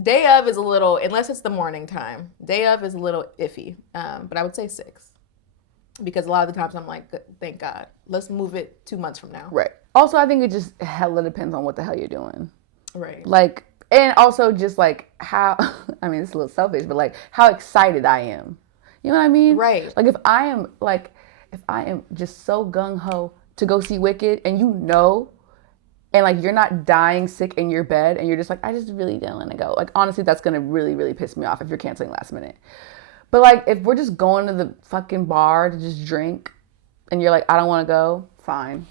day of is a little, unless it's the morning time, day of is a little iffy. But I would say 6. Because a lot of the times I'm like, thank God, let's move it 2 months from now. Right. Also, I think it just hella depends on what the hell you're doing. Right. Like, and also just like how, I mean, it's a little selfish, but like how excited I am. You know what I mean? Right. Like if I am just so gung-ho to go see Wicked and and like you're not dying sick in your bed and you're just like, I just really don't want to go. Like honestly, that's going to really, really piss me off if you're canceling last minute. But like if we're just going to the fucking bar to just drink and you're like, I don't want to go, fine.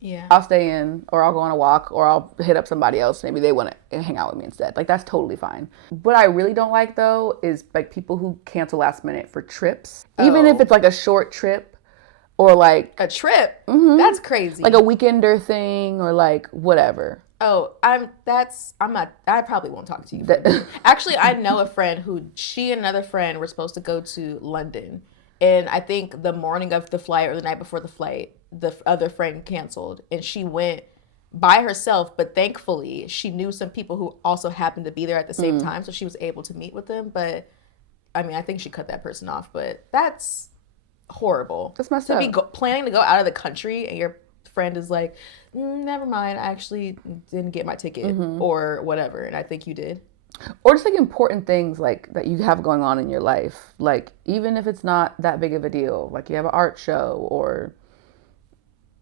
Yeah. I'll stay in or I'll go on a walk or I'll hit up somebody else. Maybe they want to hang out with me instead. Like that's totally fine. What I really don't like though is like people who cancel last minute for trips. Even if it's like a short trip. or like A trip? That's crazy. like a weekender thing, or like whatever. Oh, I'm not, I probably won't talk to you. For a bit. Actually, I know a friend who, she and another friend were supposed to go to London. And I think the morning of the flight or the night before the flight, the other friend canceled. And she went by herself, but thankfully she knew some people who also happened to be there at the same time. So she was able to meet with them. But I mean, I think she cut that person off. But that's horrible. That's messed up. To be planning to go out of the country and your friend is like, never mind, I actually didn't get my ticket or whatever, and I think you did. Or just like important things like that you have going on in your life, like even if it's not that big of a deal, like you have an art show or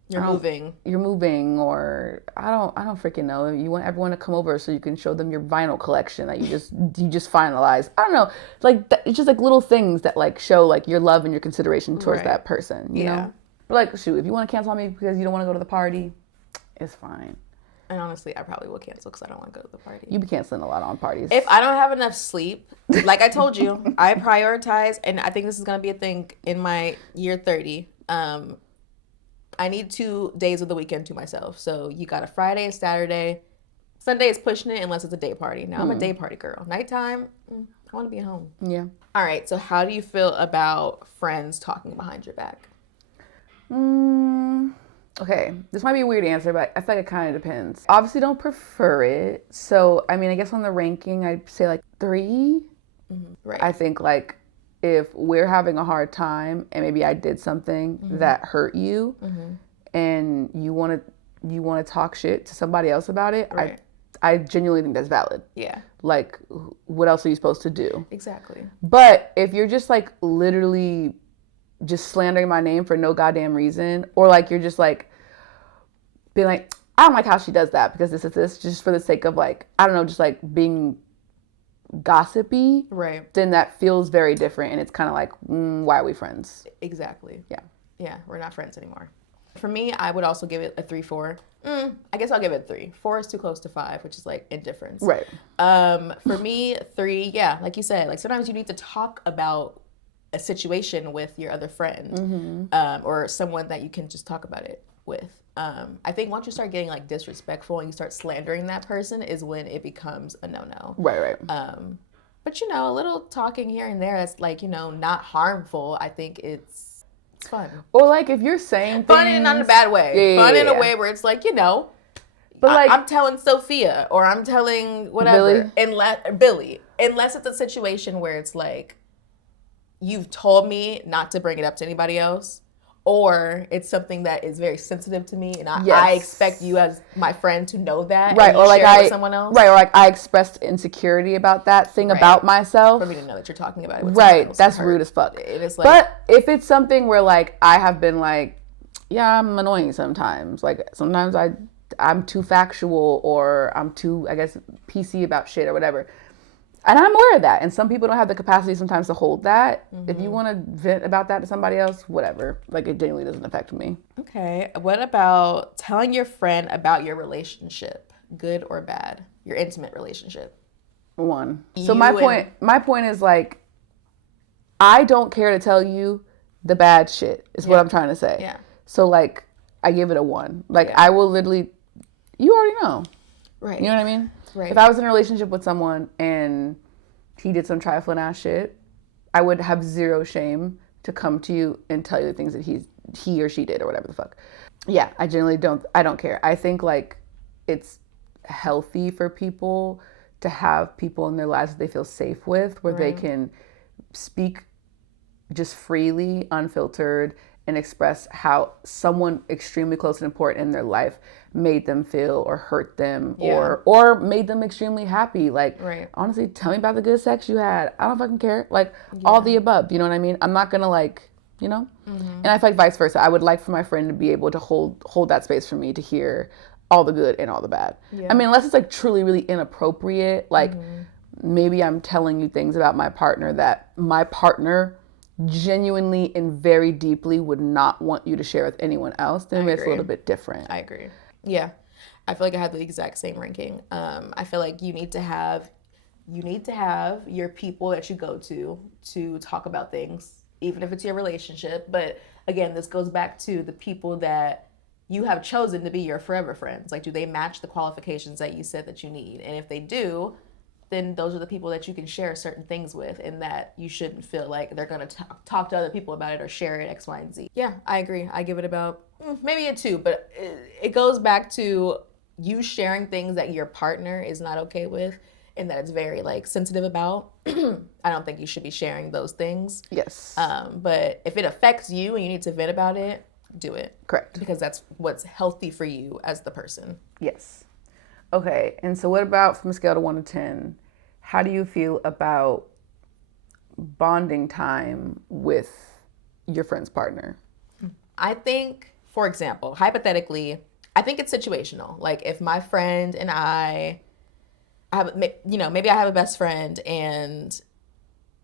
you're moving, or I don't freaking know, you want everyone to come over so you can show them your vinyl collection that you just finalized. I don't know, like it's just like little things that like show like your love and your consideration towards that person, you know. But like, shoot, if you want to cancel on me because you don't want to go to the party, it's fine. And honestly, I probably will cancel because I don't want to go to the party. You be canceling a lot on parties. If I don't have enough sleep, like I told you, I prioritize, and I think this is going to be a thing in my year 30. I need 2 days of the weekend to myself. So you got a Friday, a Saturday. Sunday is pushing it unless it's a day party. Now I'm a day party girl. Nighttime, I want to be at home. Yeah. All right, so how do you feel about friends talking behind your back? Okay, this might be a weird answer, but I feel like it kind of depends. Obviously don't prefer it. So, I mean, I guess on the ranking, I'd say like 3. Right. I think like if we're having a hard time and maybe I did something that hurt you and you want to talk shit to somebody else about it, Right. I genuinely think that's valid. Yeah. Like, what else are you supposed to do? Exactly. But if you're just like literally just slandering my name for no goddamn reason, or like you're just like being like, I don't like how she does that because this is this, just for the sake of like, I don't know, just like being gossipy, right? Then that feels very different, and it's kind of like, why are we friends? Exactly. Yeah, we're not friends anymore. For me, I would also give it a 3-4. I guess I'll give it 3. 4 is too close to 5, which is like indifference. Right. For me, 3, yeah, like you said, like sometimes you need to talk about a situation with your other friend, or someone that you can just talk about it with. I think once you start getting like disrespectful and you start slandering that person is when it becomes a no-no. Right. But you know, a little talking here and there that's like, you know, not harmful. I think it's fun. Or like if you're saying things, fun in not in a bad way. Yeah, fun in a way where it's like, you know, but like I'm telling Sophia or I'm telling whatever, Billy, unless it's a situation where it's like you've told me not to bring it up to anybody else, or it's something that is very sensitive to me, and I expect you as my friend to know that, right? And or like share it with someone else, right? Or like I expressed insecurity about that thing about myself. For me to know that you're talking about it with right? That's rude as fuck. It is like, but if it's something where like I have been like, yeah, I'm annoying sometimes. Like sometimes I'm too factual, or I'm too, I guess, PC about shit or whatever. And I'm aware of that. And some people don't have the capacity sometimes to hold that. If you want to vent about that to somebody else, whatever. Like, it genuinely doesn't affect me. Okay. What about telling your friend about your relationship, good or bad? Your intimate relationship. 1. So my point is like, I don't care to tell you the bad shit is what I'm trying to say. Yeah. So like, I give it a 1. Like, I will literally, you already know. Right. You know what I mean? Right. If I was in a relationship with someone and he did some trifling ass shit, I would have zero shame to come to you and tell you the things that he or she did or whatever the fuck. Yeah, I don't care. I think like it's healthy for people to have people in their lives that they feel safe with, where they can speak just freely, unfiltered, and express how someone extremely close and important in their life made them feel or hurt them or made them extremely happy. Like, honestly, tell me about the good sex you had. I don't fucking care. Like, all the above. You know what I mean? I'm not going to like, you know? And I feel like vice versa. I would like for my friend to be able to hold that space for me to hear all the good and all the bad. I mean, unless it's like truly, really inappropriate. Like, maybe I'm telling you things about my partner that my partner genuinely and very deeply would not want you to share with anyone else, then it's a little bit different. I agree. Yeah. I feel like I have the exact same ranking. I feel like you need to have your people that you go to talk about things even if it's your relationship. But again, this goes back to the people that you have chosen to be your forever friends. Like, do they match the qualifications that you said that you need? And if they do, then those are the people that you can share certain things with, and that you shouldn't feel like they're going to talk to other people about it or share it, X, Y, and Z. Yeah, I agree. I give it about maybe a 2, but it goes back to you sharing things that your partner is not okay with and that it's very like sensitive about. I don't think you should be sharing those things. Yes. But if it affects you and you need to vent about it, do it. Correct. Because that's what's healthy for you as the person. Yes. Okay, and so what about from a scale of 1 to 10, how do you feel about bonding time with your friend's partner? I think, for example, hypothetically, I think it's situational. Like, if my friend and I have, maybe I have a best friend and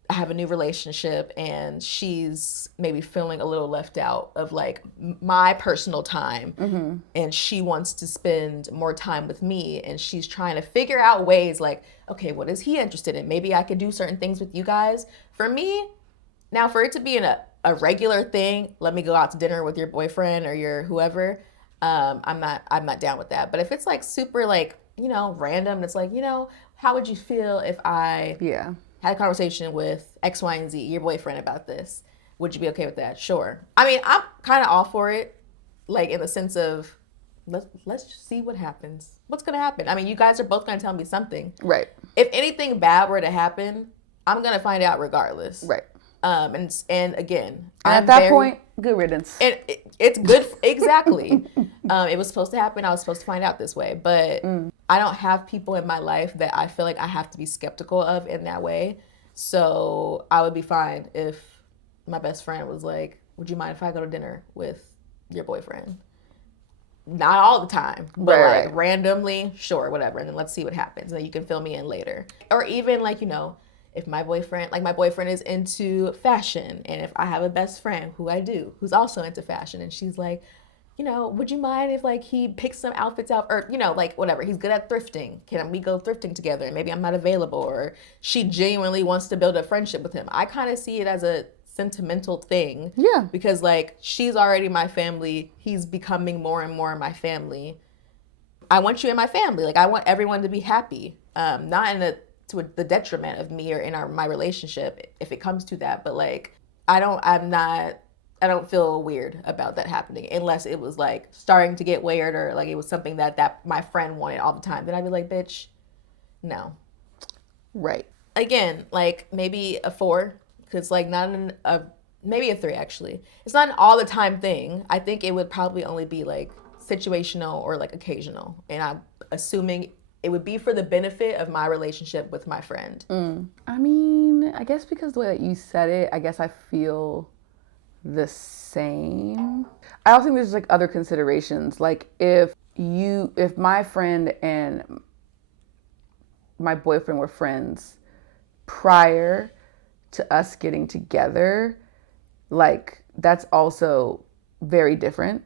I have a new relationship and she's maybe feeling a little left out of like my personal time, and she wants to spend more time with me, and she's trying to figure out ways like, okay, what is he interested in? Maybe I could do certain things with you guys. For me, now for it to be in a regular thing, let me go out to dinner with your boyfriend or your whoever, I'm not down with that. But if it's like super like, random, it's like, how would you feel if I had a conversation with X, Y, and Z, your boyfriend, about this? Would you be okay with that? Sure. I mean, I'm kind of all for it, like in the sense of let's just see what happens. What's gonna happen? I mean, you guys are both gonna tell me something. Right. If anything bad were to happen, I'm gonna find out regardless. Right. And again, at that point, good riddance. And it's good. Exactly. It was supposed to happen. I was supposed to find out this way, but I don't have people in my life that I feel like I have to be skeptical of in that way. So I would be fine if my best friend was like, would you mind if I go to dinner with your boyfriend? Not all the time, but like randomly, sure, whatever. And then let's see what happens. And then you can fill me in later. Or even like, if my boyfriend is into fashion, and if I have a best friend who I do, who's also into fashion, and she's like, would you mind if like he picks some outfits out, or, like whatever, he's good at thrifting. Can we go thrifting together? And maybe I'm not available, or she genuinely wants to build a friendship with him. I kind of see it as a sentimental thing. Yeah. Because like, she's already my family. He's becoming more and more my family. I want you in my family. Like, I want everyone to be happy. Not in to the detriment of me or in my relationship, if it comes to that. But like, I don't feel weird about that happening, unless it was like starting to get weird, or like it was something that my friend wanted all the time. Then I'd be like, bitch, no. Right. Again, like maybe a 4, because like maybe a 3 actually. It's not an all the time thing. I think it would probably only be like situational or like occasional, and I'm assuming it would be for the benefit of my relationship with my friend. I mean, I guess because the way that you said it, I guess I feel the same. I also think there's like other considerations. Like if my friend and my boyfriend were friends prior to us getting together, like that's also very different.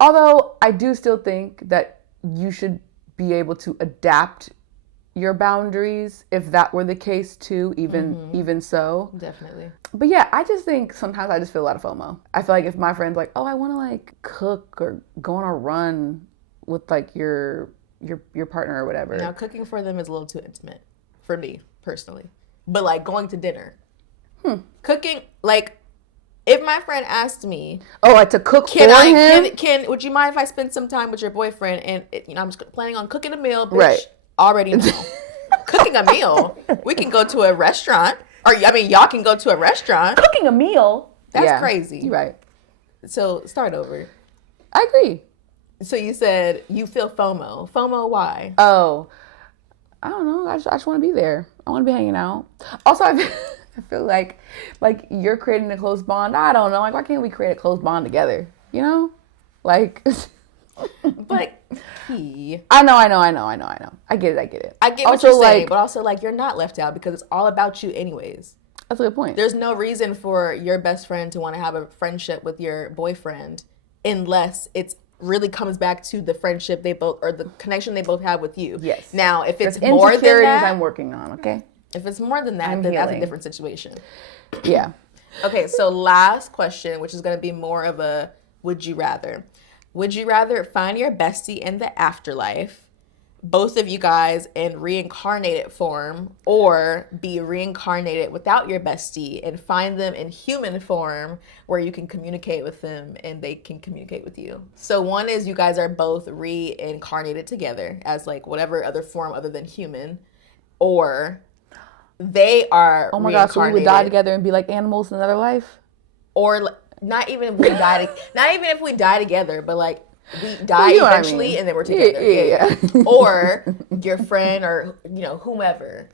Although I do still think that you should be able to adapt your boundaries if that were the case too, even so. Definitely. But yeah, I just think sometimes I just feel a lot of FOMO. I feel like if my friend's like, oh, I want to like cook or go on a run with like your partner or whatever. Now, cooking for them is a little too intimate for me personally. But like going to dinner, cooking, like if my friend asked me, oh, like to cook for him? Would you mind if I spend some time with your boyfriend, and I'm just planning on cooking a meal, bitch, right. Already know. Cooking a meal, we can go to a restaurant, or I mean y'all can go to a restaurant. Cooking a meal? That's crazy. You're right. So start over. I agree. So you said you feel FOMO. FOMO, why? Oh, I don't know. I just want to be there. I want to be hanging out. Also, I feel like you're creating a close bond. I don't know. Like, why can't we create a close bond together? Like. But key. I know. I get it. I get what you're saying, but also like you're not left out because it's all about you anyways. That's a good point. There's no reason for your best friend to want to have a friendship with your boyfriend unless it's really comes back to the friendship they both, or the connection they both have with you. Yes. Now, if it's more than that, I'm working on, okay? If it's more than that, then that's a different situation. Yeah. Okay, so last question, which is going to be more of a would you rather. Would you rather find your bestie in the afterlife, both of you guys in reincarnated form, or be reincarnated without your bestie and find them in human form where you can communicate with them and they can communicate with you? So one is you guys are both reincarnated together as like whatever other form other than human, or they are Oh my God, so we would die together and be like animals in another life? Or not even if we die, not even if we die together, but like we die eventually and then we're together. Yeah. Or your friend or whomever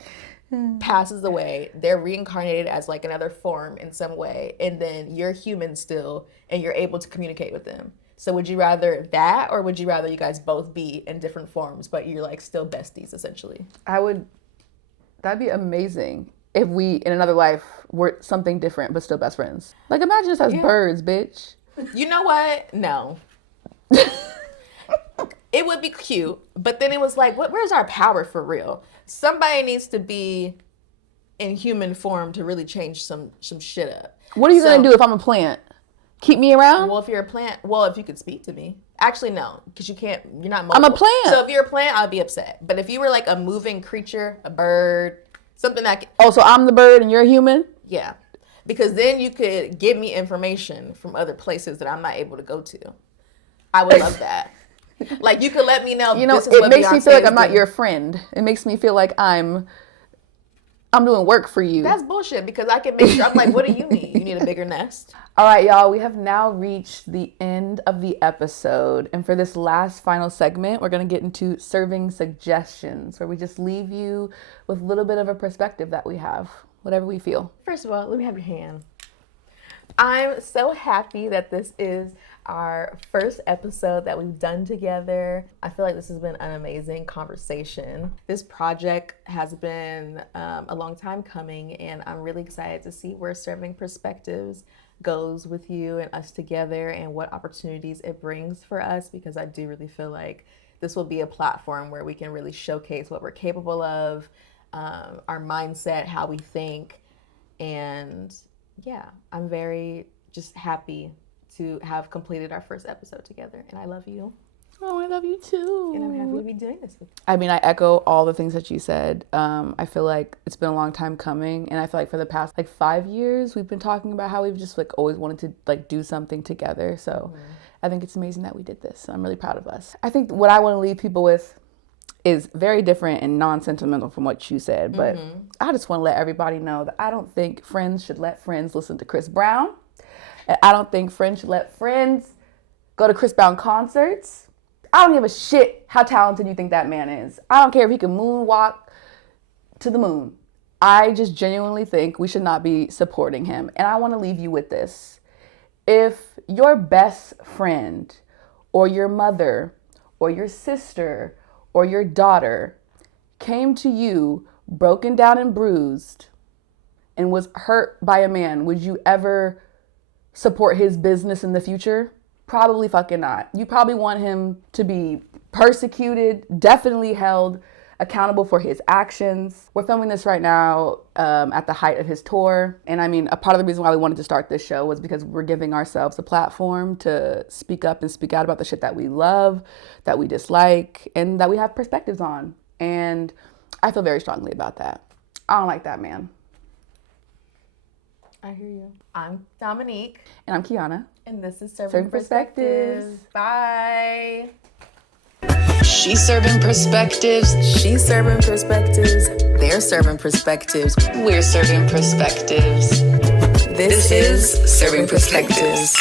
passes away, they're reincarnated as like another form in some way, and then you're human still and you're able to communicate with them. So would you rather that, or would you rather you guys both be in different forms but you're like still besties essentially? That'd be amazing if we in another life were something different but still best friends. Like imagine us as birds, bitch. You know what? No. It would be cute, but then it was like, where's our power for real? Somebody needs to be in human form to really change some shit up. What are you gonna do if I'm a plant? Keep me around? Well, if you're a plant, if you could speak to me. Actually, no, because you're not mobile. I'm a plant. So if you're a plant, I'd be upset. But if you were like a moving creature, a bird, something that so I'm the bird and you're a human? Yeah. Because then you could give me information from other places that I'm not able to go to. I would love that. Like you could let me know. This is it what makes Beyonce me feel like is I'm not doing. your friend. It makes me feel like I'm doing work for you. That's bullshit, because I can make sure. I'm like, what do you need? You need a bigger nest? All right, y'all, we have now reached the end of the episode. And for this last final segment, we're going to get into serving suggestions, where we just leave you with a little bit of a perspective that we have, whatever we feel. First of all, let me have your hand. I'm so happy that this is our first episode that we've done together. I feel like this has been an amazing conversation. This project has been a long time coming, and I'm really excited to see where Serving Perspectives goes with you and us together and what opportunities it brings for us, because I do really feel like this will be a platform where we can really showcase what we're capable of, our mindset, how we think, and yeah, I'm very just happy to have completed our first episode together, and I love you. Oh, I love you too. And I'm happy to be doing this with you. I mean, I echo all the things that you said. I feel like it's been a long time coming, and I feel like for the past 5 years, we've been talking about how we've just always wanted to do something together. So I think it's amazing that we did this. I'm really proud of us. I think what I want to leave people with is very different and non-sentimental from what you said, but I just want to let everybody know that I don't think friends should let friends listen to Chris Brown. And I don't think friends should let friends go to Chris Brown concerts. I don't give a shit how talented you think that man is. I don't care if he can moonwalk to the moon. I just genuinely think we should not be supporting him. And I want to leave you with this. If your best friend or your mother or your sister or your daughter came to you broken down and bruised and was hurt by a man, would you ever support his business in the future? Probably fucking not. You probably want him to be persecuted, definitely held accountable for his actions. We're filming this right now at the height of his tour. And I mean, a part of the reason why we wanted to start this show was because we're giving ourselves a platform to speak up and speak out about the shit that we love, that we dislike, and that we have perspectives on. And I feel very strongly about that. I don't like that man. I hear you. I'm Dominique. And I'm Keyana. And this is Serving Perspectives. Bye. She's serving perspectives. She's serving perspectives. They're serving perspectives. We're serving perspectives. This is Serving Perspectives.